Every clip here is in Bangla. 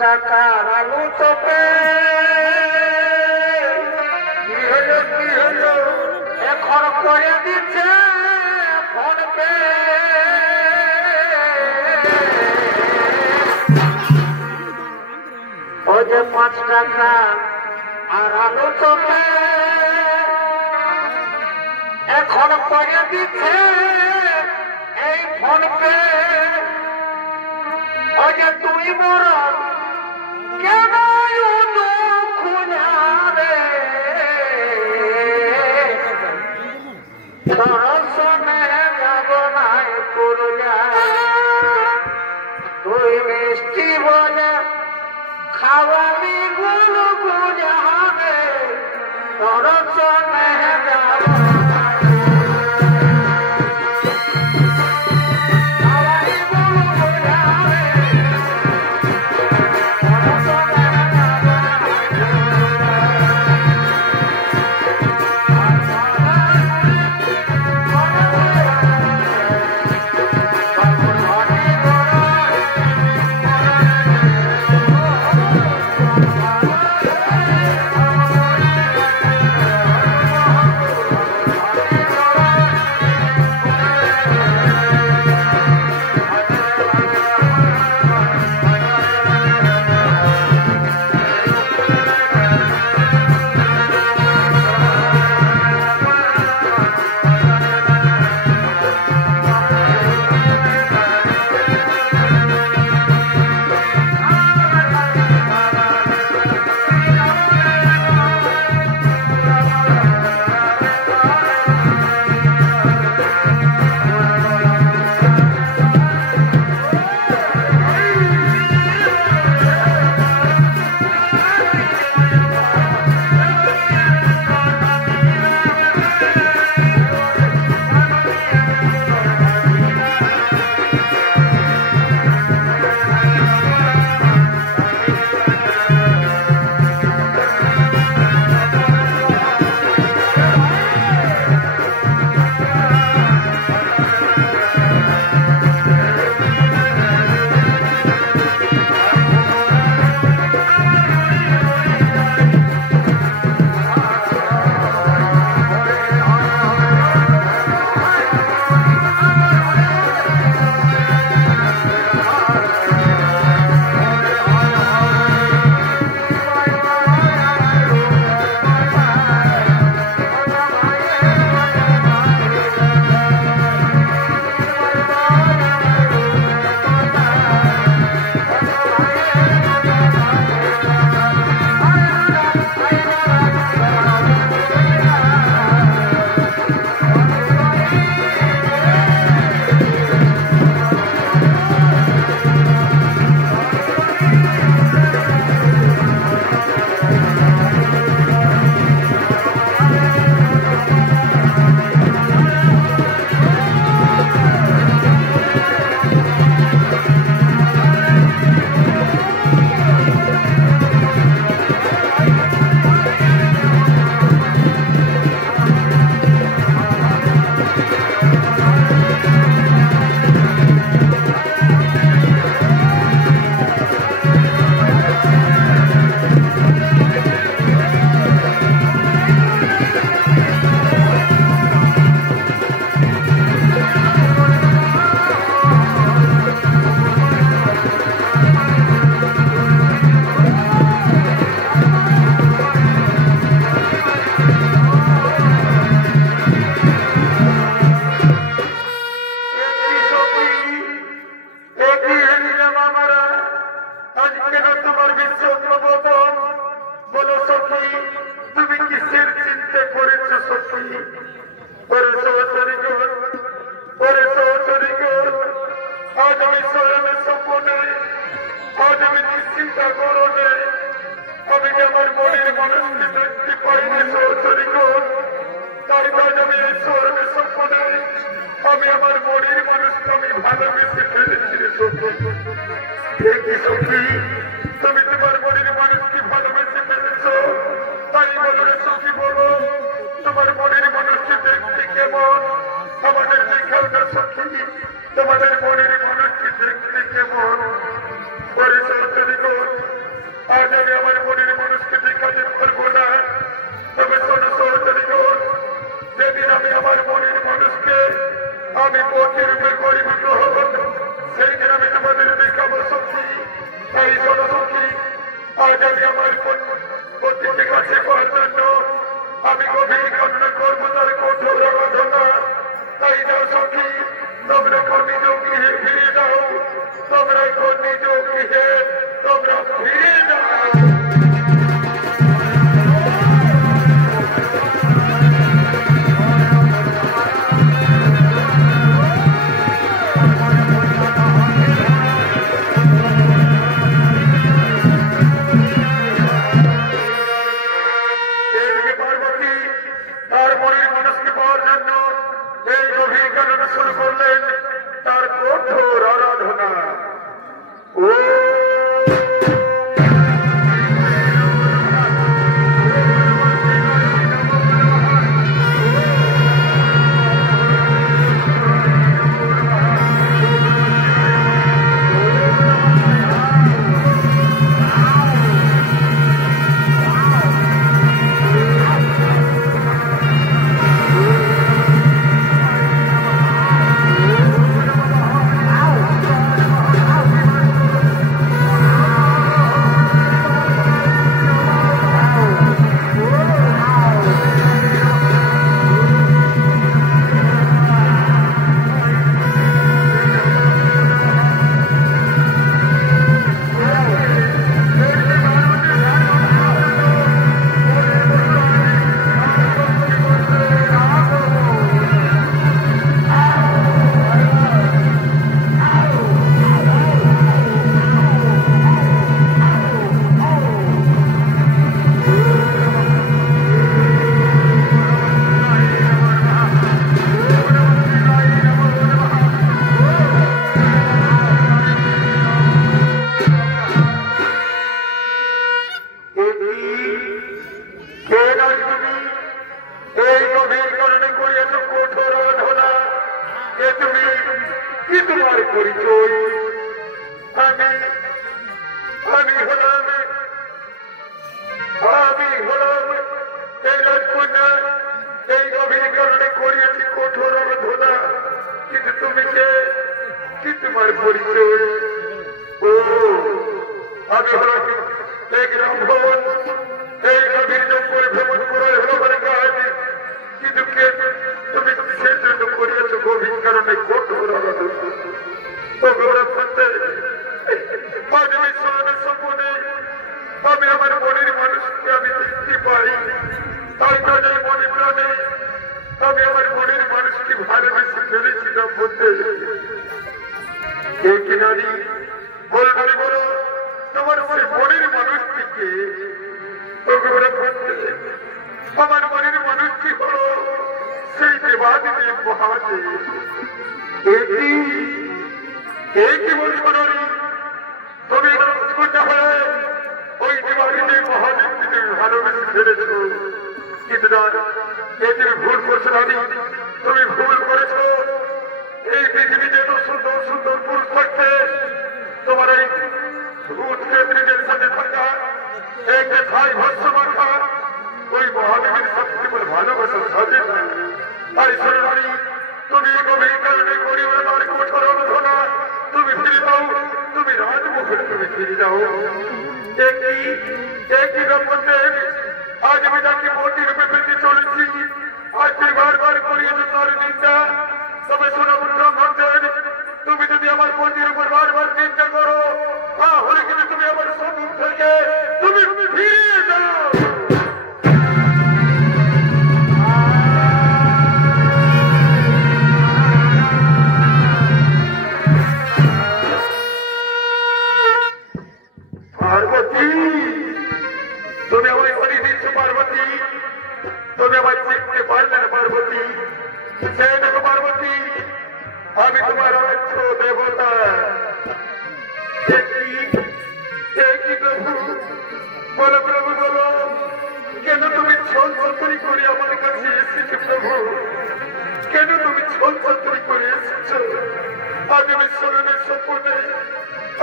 টাকার আলু চপে কি হলো এখন করে দিচ্ছে ফোন পে ও যে 5 টাকা আর আলু চপে এখন করে দিচ্ছে এই ফোন পে ও যে তুই মরণ কেন খুঁজাবে দর্শনে যাব নাই পুরুলিয়া তুই মিষ্টি বলে খাওয়াবি গুলো বুঝাবে দর্শনে যাব আমি আমার মনের মানুষকে আমি ভালোবেসে ফেলেছি রে সখী। তুমি তোমার মনের মানুষকে ভালোবেসে ফেলেছ, তাই বলো রে সখী, বলো তোমার মনের মানুষকে দেখতে কেমন? আমাদের দেখাও না সখী, তোমাদের মনের মানুষকে দেখতে কেমন? পরে সহচরী আজ আমি আমার মনের মানুষকে দেখাতে পারবো না। তবে শোনো সহচরীগণ, যেদিন আমি আমার মনের মানুষকে আমি প্রতিরূপে করিব গ্রহণ, সেই দিন আমি তোমাদের দেখাবো সখী। তাই শোনো সখী, আজ আমি আমার প্রতিটি কাছে পাওয়ার জন্য আমি গভীর কান্না করবো তার কঠোর আরাধনা। তাই যাও সখী, তোমরা নিজ গৃহে ফিরে যাও, তোমরা নিজ গৃহে তোমরা ফিরে যাও। তার মনের মানুষকে পাওয়ার জন্য এই গভীর কান্না শুরু করলেন তার কঠোর আরাধনা। ও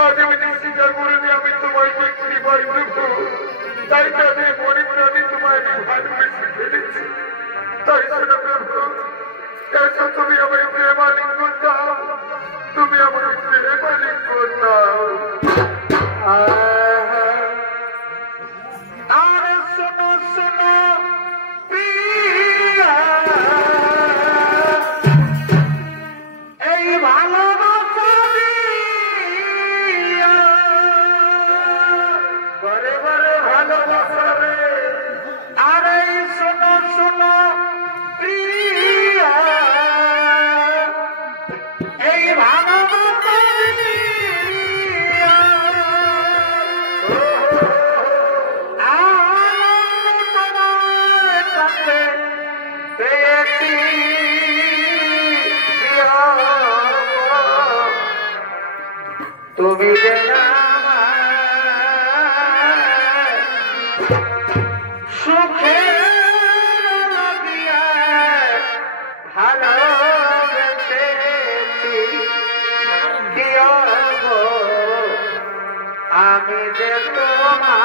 আজ আমি স্বীকার করে দিয়ে আমি তোমায় বিক্রি পাই দেবো। তাই তো আমি মনে প্রাণী তোমায় আমি ভালোবেসে ফেলেছি। তাই শোনো প্রভু, এসো তুমি আমার প্রেমালিঙ্গন দাও, তুমি আমার প্রেমালিঙ্গন দাও। আর শোনো শোনো প্রিয়া, এই ভালোবাসা বারে বারে ভালোবাসা রে। আর এই শোনো শোনো প্রিয়া, এই ভালোবাসা তুমি সুখে ভালোবেসেছি, আমি যে তোমার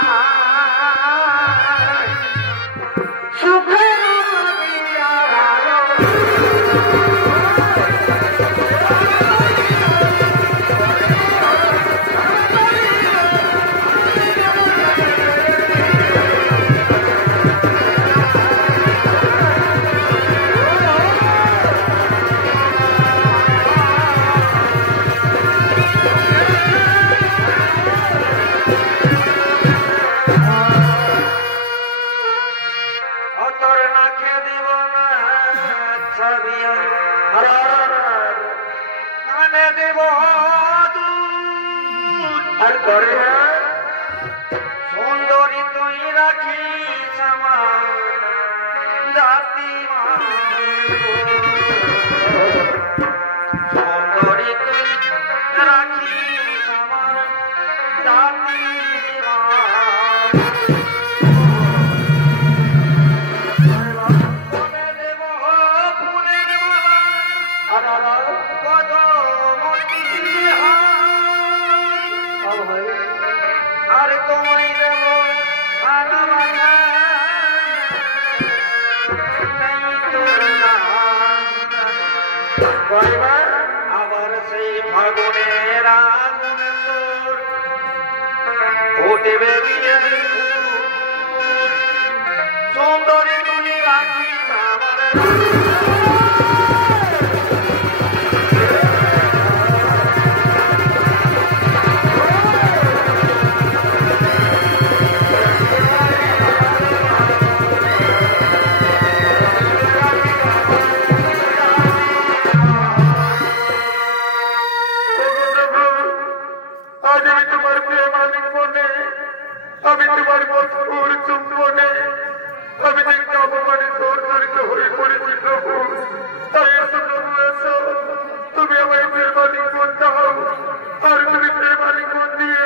সুখে সুন্দরী তুই রাখিস আমার জাতি, সুন্দরী তুই রাখিস আমার জাতি, ফুলের মালা কত আর তোমায় দেব ভালোবাসা, আবার সেই ফাগুনের আগুনে তোর উঠবে বিয়ের সুন্দরী তুই রাখিস আমার আমি তোমার মধুর চুম্বনে আমি দেখতে অপমানে জর্জরিত হয়ে পড়েছি প্রভু। তাই এসো প্রভু, এসো তুমি আমায় প্রেমালিঙ্গন দাও, আর তুমি প্রেমালিঙ্গন দিয়ে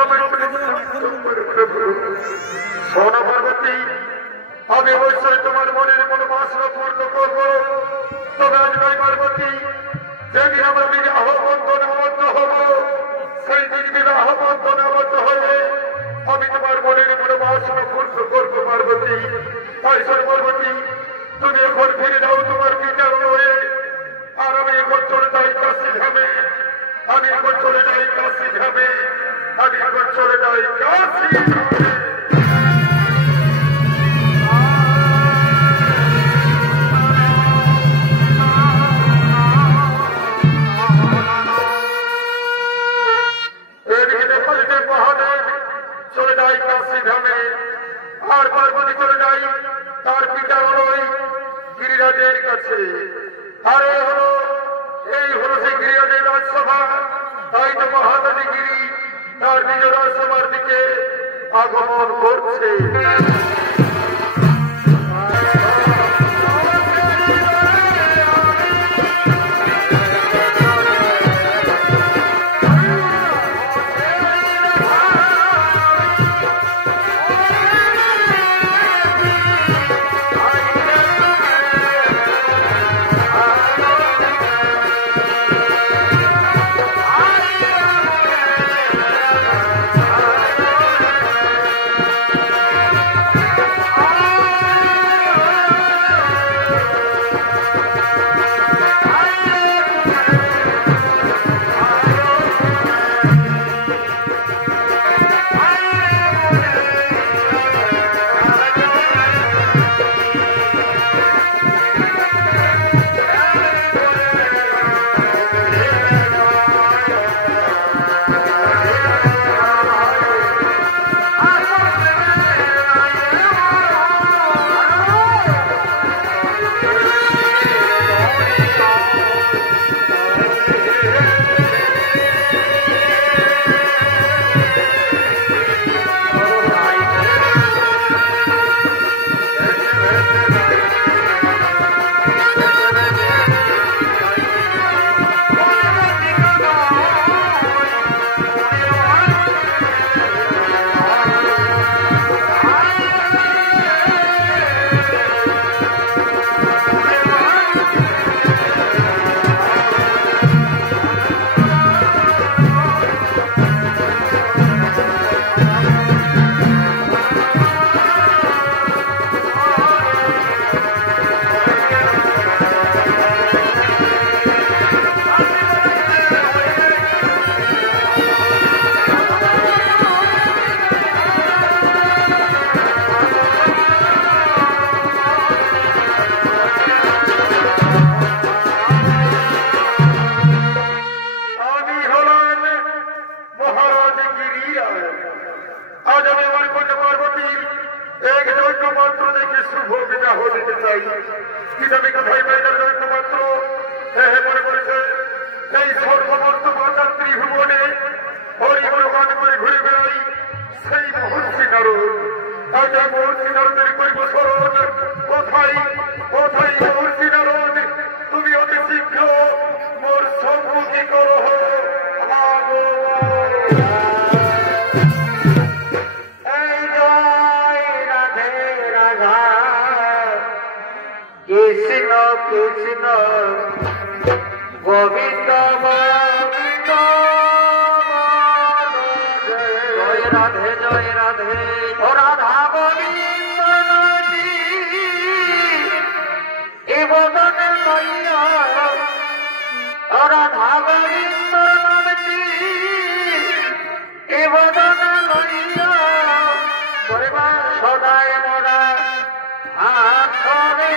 আমার প্রভু। সোনা পার্বতী, আমি অবশ্যই তোমার মনের কোনো বাসনা পূর্ণ করবো। তবে আজ নয় পার্বতী, যেদিন আমরা বিবাহ বন্ধনে আবদ্ধ হব, সেই দিন বিবাহ বন্ধনে আবদ্ধ হয়ে আমি তোমার মনের কোনো বাসনা পূর্ণ করবো পার্বতী। তাই পার্বতী, তুমি এখন ফিরে যাও তোমার পিতার হয়ে, আর আমি এখন চলে যাই কাশি ধামে, আমি এখন চলে যাই কাশি ধামে, আমি এখন চলে যাই কাশি ধামে। চলে যাই কাশি ধামে, আর পার্বতী চলে যাই তার পিতার ওই গিরিরাজের কাছে। আর এই হলো সেই গিরিরাজের রাজসভা। তাই তো মহানদী গিরি তার নিজ রাজসভার দিকে আগমন করছে। এক দৈত্য মাত্র দেখে শুভ বিবাহ দিতে চাই। কিন্তু আমি কোথায় পাইলাম দৈত্য মাত্র? হ্যাঁ মনে পড়েছে, এই সর্ববর্তমান ত্রিভুবনে হরিপ্রমাণ করে ঘুরে বেড়াই সেই মহর্ষি নারদ। আজ এই মহর্ষি নারদের করিব স্মরণ। কোথায় কোথায় মহর্ষি নারদ? তুমি অতি শীঘ্র মোর সম্মুখী করো। কৃষ্ণ কৃষ্ণ গোবিন্দ গোবিন্দ জয় রাধে জয় রাধে। ও রাধা গোবিন্দ নদী এ বদনে লইয়া, ও রাধা গোবিন্দ নদী এ বদনে লইয়া, সদায় মোরা হাত ধরে।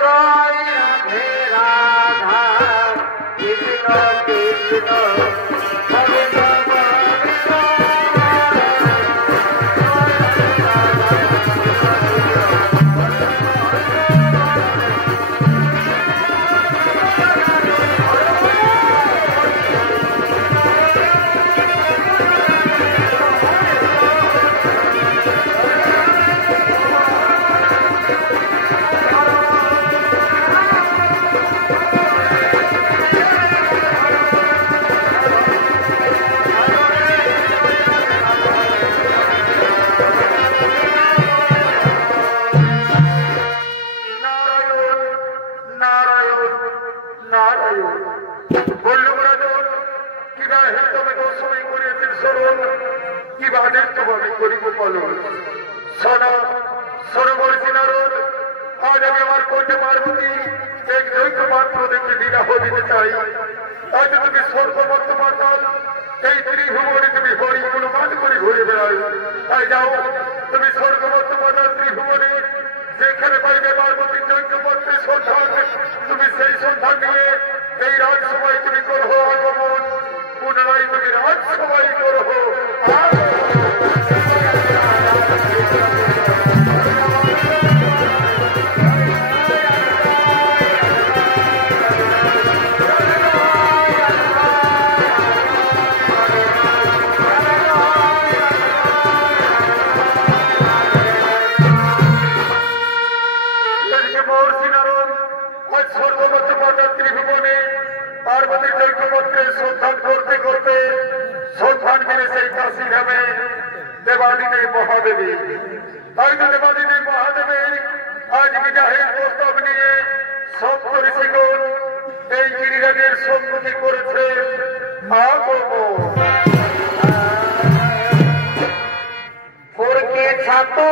জয় রাধে রাধা কৃষ্ণ কৃষ্ণ গোবিন্দ গোবিন্দ। আজ আমি আমার কন্যা পার্বতী এক দৈত্য মাত্র দেখে বিবাহ দিতে চাই। আজ তুমি সর্ববর্তমান এই ত্রিভুবনে তুমি হরিগুণমান করে ঘুরে বেড়াই। তাই যাও তুমি স্বর্গবর্তমান ত্রিভুবনে যেখানে পাইবে পার্বতীর দৈত্যপত্রের সন্ধান, তুমি সেই সন্ধান নিয়ে এই রাজসভায় তুমি করো আগমন। পুনরায় তুমি রাজসভায় করো। ত্রিভুবনে পার্বতীর দৈত্যপত্রের সন্ধান করতে করতে সন্ধান মিলে সেই কাশী ধামে দেবাদিদেব মহাদেবী। তাই তো দেবাদিদেব মহাদেবের আজ বিবাহের প্রস্তাব নিয়ে সপ্ত ঋষিগণ এই গিরিরাজের সম্মুখী করেছে আগমন। porque chato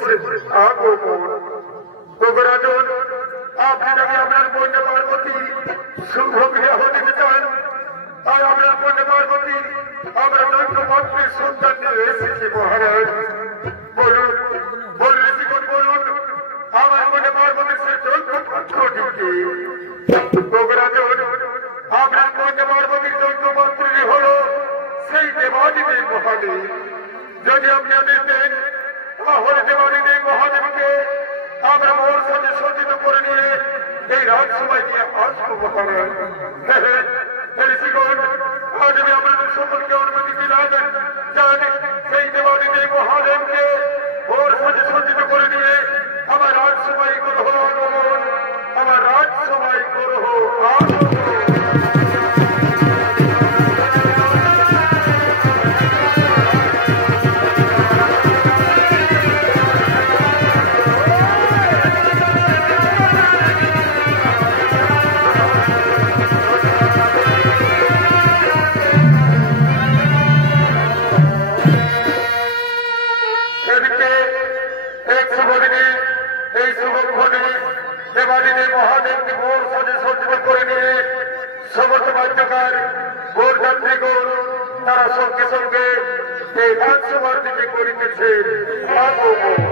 করেছে আগমন। গোগরাজন, আপনি নাকি আপনার কন্যা পার্বতী শুভ বিবাহ দিতে চান, তাই আপনার কন্যা পার্বতী আমরা দৈত্য মাতৃ সন্তান নিয়ে এসেছি মহারাজ। বলুন বলুন ঋষিগণ বলুন, আমার কন্যা পার্বতীর সে দৈত্য পাত্রটিকে। গোগরাজন, আপনার কন্যা পার্বতীর দৈত্য মাতৃ হল সেই দেবাদিদেব মহাদেব। যদি আপনি আদেশ দেন তাহলে দেবাদিদেব মহাদেবকে আমরা মোর সাথে সজ্জিত করে নিয়ে এই রাজসভায় নিয়ে আসবো মহারাজ। ঋষিগণ, আজ আমি আমাদের সকলকে অনুমতি দিলাম, জানেন সেই দেবাদিদেব মহাদেবকে মোর সাথে সজ্জিত করে নিয়ে আমার রাজসভায় করহ আগমন, আমার রাজসভায় করহ আগমন। মহাদেবকে মোর সাজে সজ্জিত করে নিয়ে সমস্ত বাদ্যকার গোর যাত্রীগণ তারা সঙ্গে সঙ্গে এই রাজসভার দিকে করিতেছে আগমন।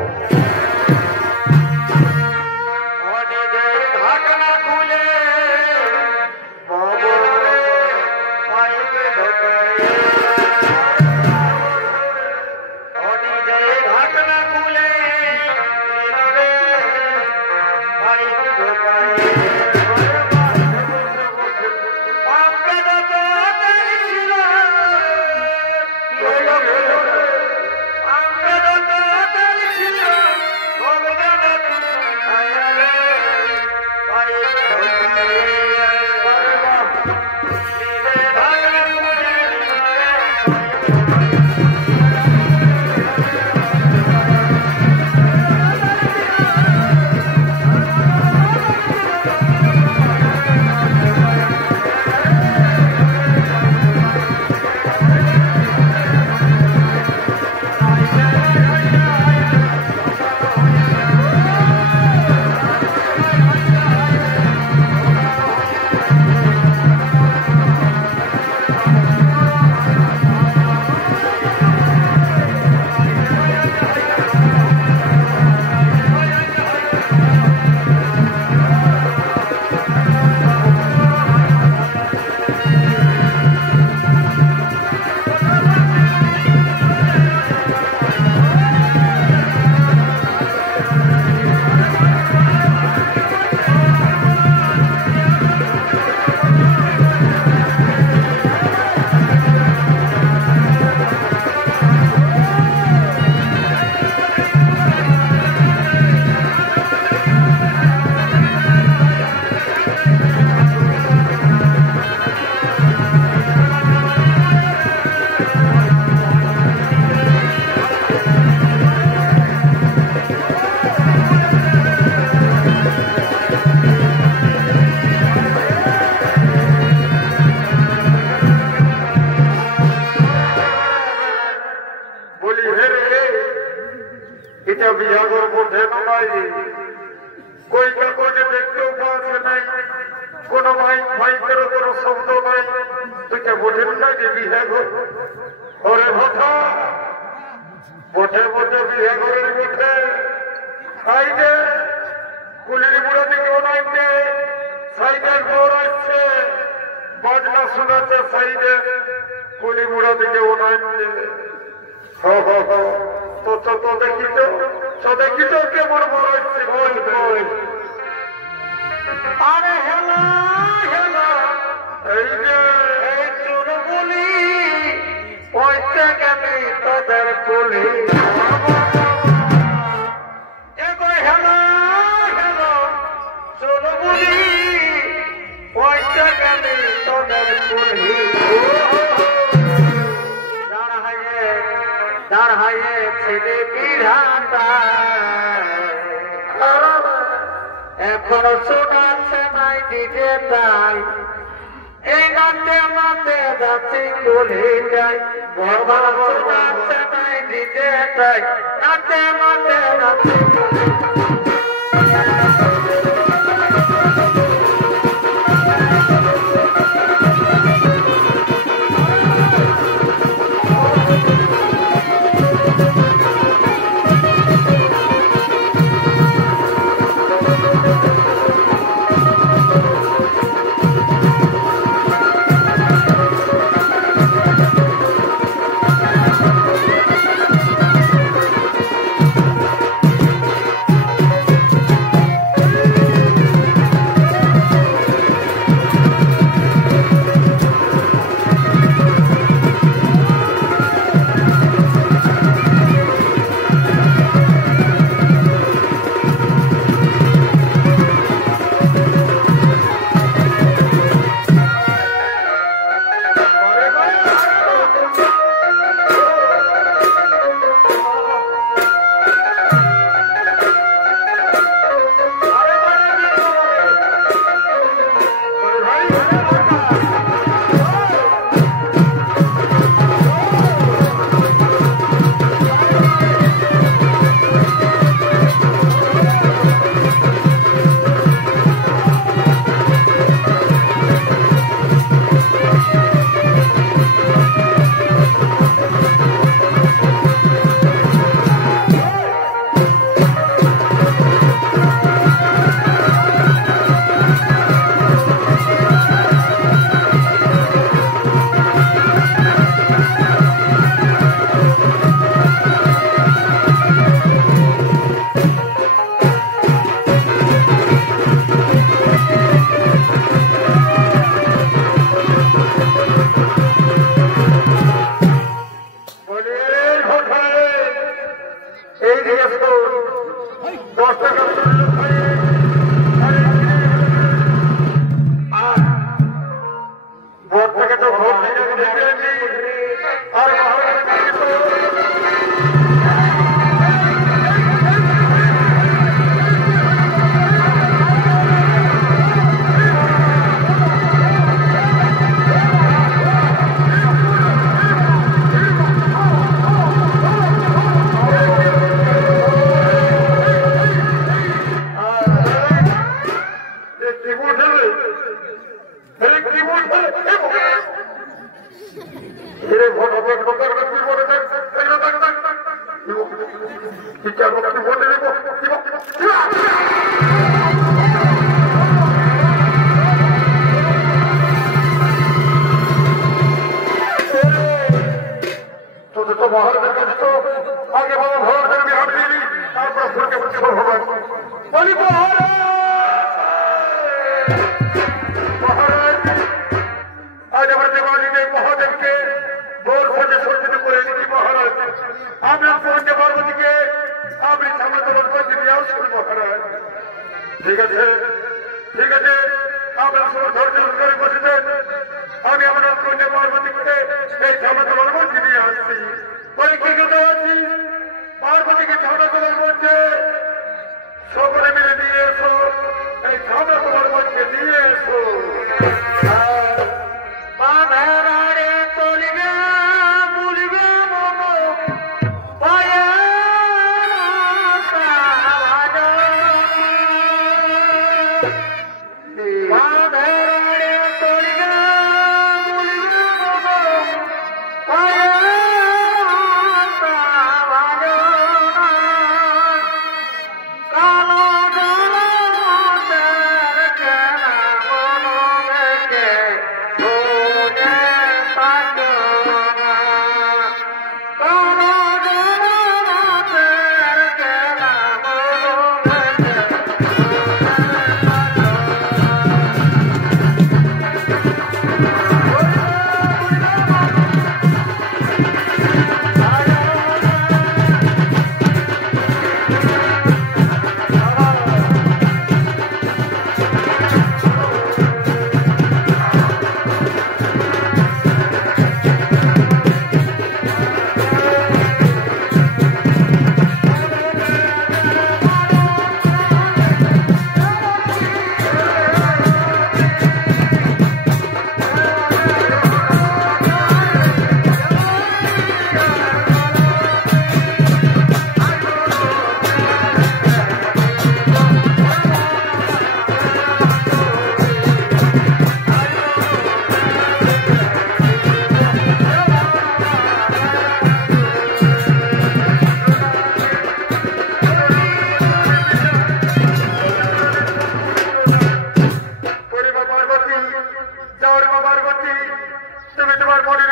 এখনো শোনাচ্ছে নাই দিতে তাই এই নাচতে নাচতে যাচ্ছি চলে যাই বাবা নাচতে নাই দিতে চাই নাচতে নাচতে যাচ্ছি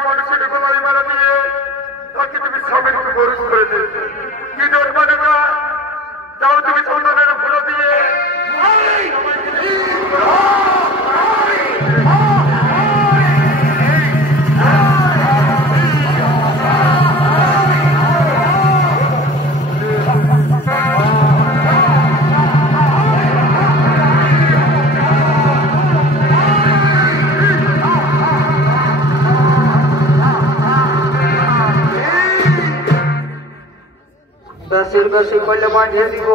মানুষের গলায় মারা দিয়ে তাকে তুমি স্বামীর বরুষ করে দিয়েছে। কি জোর মানে না যাও তুমি চন্দনের ফুলো দিয়ে বেশির বেশি করলে বাঁধিয়ে দিব।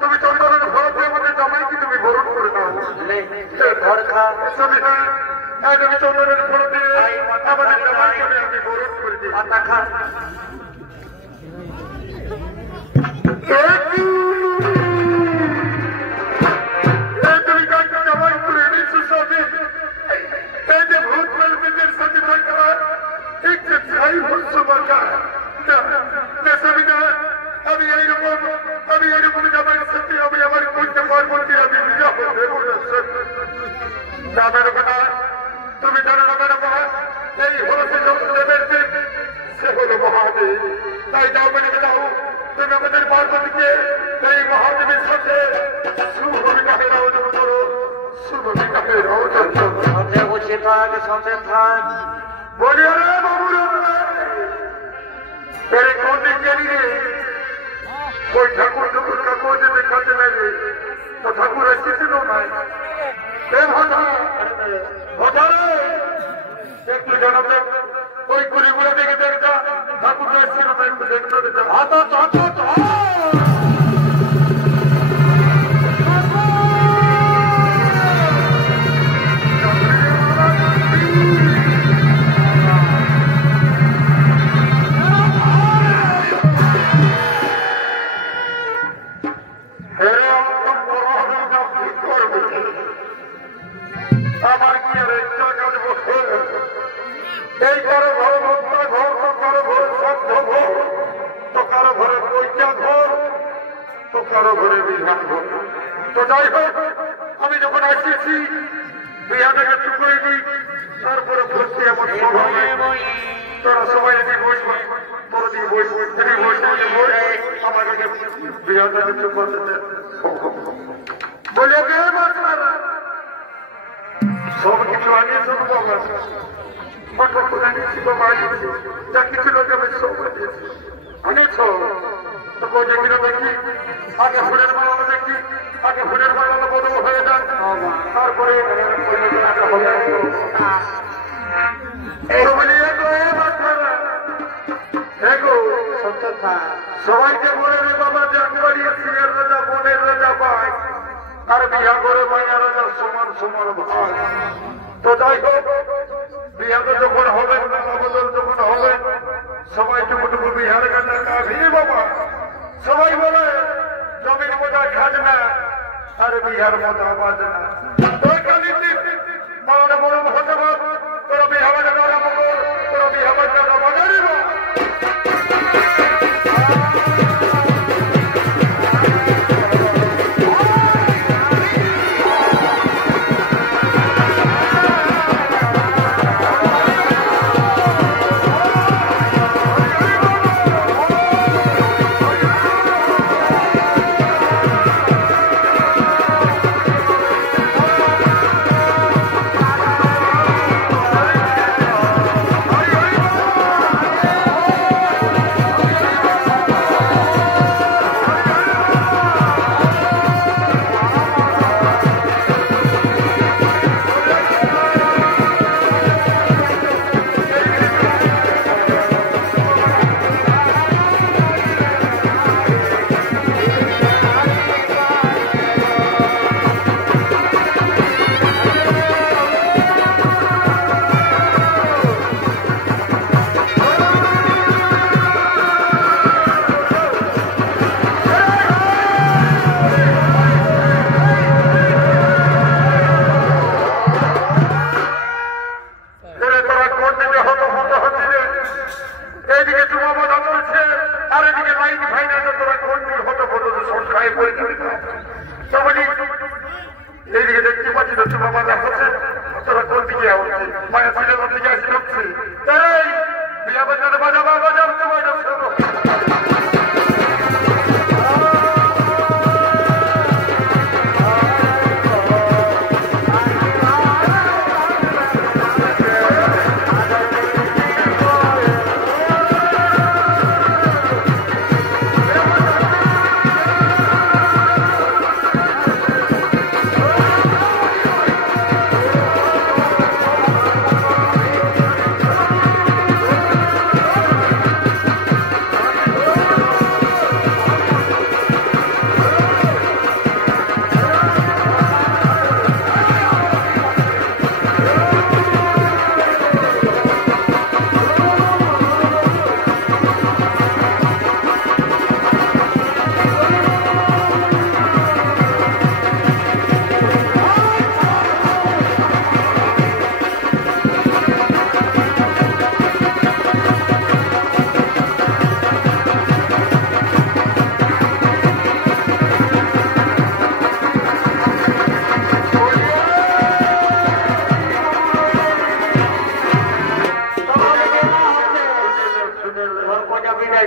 তুমি চন্দনের ফুলো দিয়ে মধ্যে জামাইকে তুমি বরণ করে দাও। ঘর খা তুমি চন্দনের ফুলো দিয়ে আমাদের জামাইকে আমি বরণ করে দিই। পাতা খা তুমি কাকে জামাই করে এনেছো স্বামী? এই যে ভূত মেলবেদের সাথে থাকা ঠিক যে ছাই হচ্ছে বাঁকা আমি এইরকম জামাইয়ের সাথে আমি আমার করতে পারবো কি? আমি বিজা দেবো জানার কথা তুমি জানো না মেরে মহা এই হলো সে দেবের দিন, সে হলো মহাদেব। তাই যাও মেনে যাও তুমি আমাদের পার্বতীকে এই মহাদেবের সাথে শুভ বিবাহের আয়োজন করো, শুভ বিবাহের আয়োজন করো। সাথে বসে থাক, সাথে থাক। বলি আরে বাবুরা तेरे कोने के लिए कोई ठाकुर ठाकुर का कोने में खाते लगे तो ठाकुर ऐसे दिनों में एक तो जाना था कोई कुली बुला देखे देखता ठाकुर का ऐसे दिनों में देखता देता आता আমার কি আর একটা কাজ বসে এই কারো ঘর ভক্তা ঘর তো কারো ঘরে শব্দ ঘর তো কারো ঘরে বৈচা ঘর তো কারো ঘরে বিধান ঘর। তো যাই হোক আমি যখন আসিয়েছি বিহাটাকে একটু করে দিই তারপরে ভর্তি আমার স্বভাবে তোরা সবাই এদিকে বসবে তোর দিকে বসবে এদিকে বসে আমাকে বিহাটাকে চুপ করতে বলে গে মাত্রা সব কিছু আনিয়েছ বাবা ফটো করে আনিয়েছি বাবা আনিয়েছি যা কিছু লোক আমি সব আনিয়েছি আনিয়েছ তো বোঝে কিনা দেখি আগে ফুলের মালা দেখি আগে ফুলের মালা বদল হয়ে যান তারপরে সবাইকে বলে রে বাবা যে একবারই সিয়ের রাজা বোনের রাজা ভাই আর বিহা করে মাইয়া রাজার সমান সমান ভাই। তো যাই হোক বিহাতে যখন হবে বদল যখন হবে সবাই টুকুটুকু বিহার গান্না কাভি বাবা সবাই বলে জমির মজা খাজ না আর বিহার মজা বাজ না। তোর কালি মনে মনে হতে তোরা বিহা বাজা তোরা বিহা বাজা বাজারিব। মায়া ছেলে বলতে গ্যাস ঢুকছে এই বিয়া বাজারে বাজাবা বাজাবতে বাজাব শোনো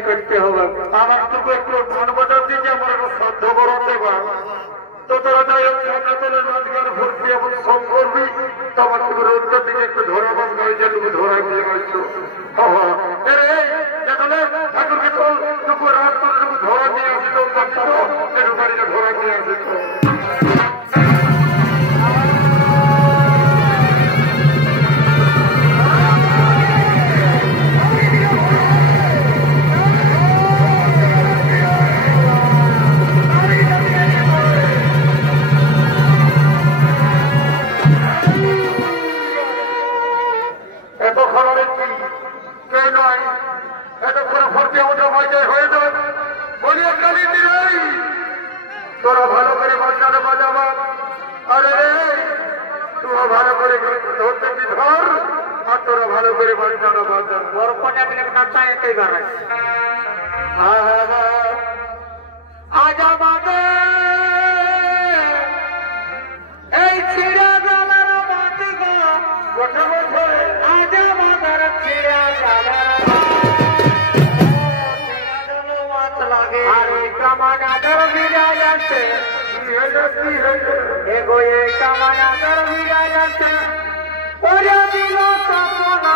করতে হবে আমার তো একটু মন বাজার দিকে আমার একটা শ্রদ্ধ করাতে বা তো তোরা যাই সামনে তোলে রাজগার ভর্তি এবং সম করবি তো আমার তুমি রোডটার দিকে একটু ধরা বাস গাড়ি যেটুকু ধরা দিয়ে গেছো এখানে ঠাকুরকে তো টুকু রাত করে টুকু ধরা দিয়ে আসিল একটু গাড়িটা ধরা দিয়ে আসিল তোরা ভালো করে বাচ্চাটা বাজাবা আরে তোরা ভালো করে ধরতে কি ধর আর তোরা ভালো করে বাচ্চাটা বাজা বড় কটা মিনিট কাঁচা এতেই বাড়ায় আজ আমাদের এই ছিড়া জালার মাটিগা গোটা বছর আজ আমাদের ছিড়া জালার লাগে আরে কামাগাদের বিরাজ আছে এগো এ কামাগাদের বিরাজ আছে ওরে দিল সপনা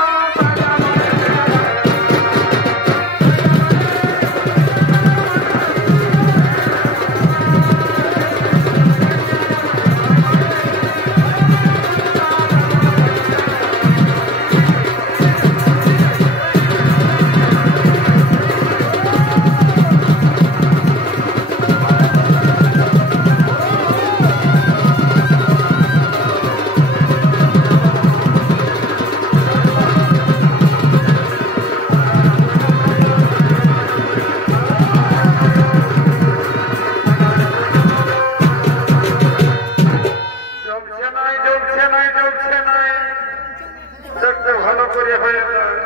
ভালো করে হয়ে যায়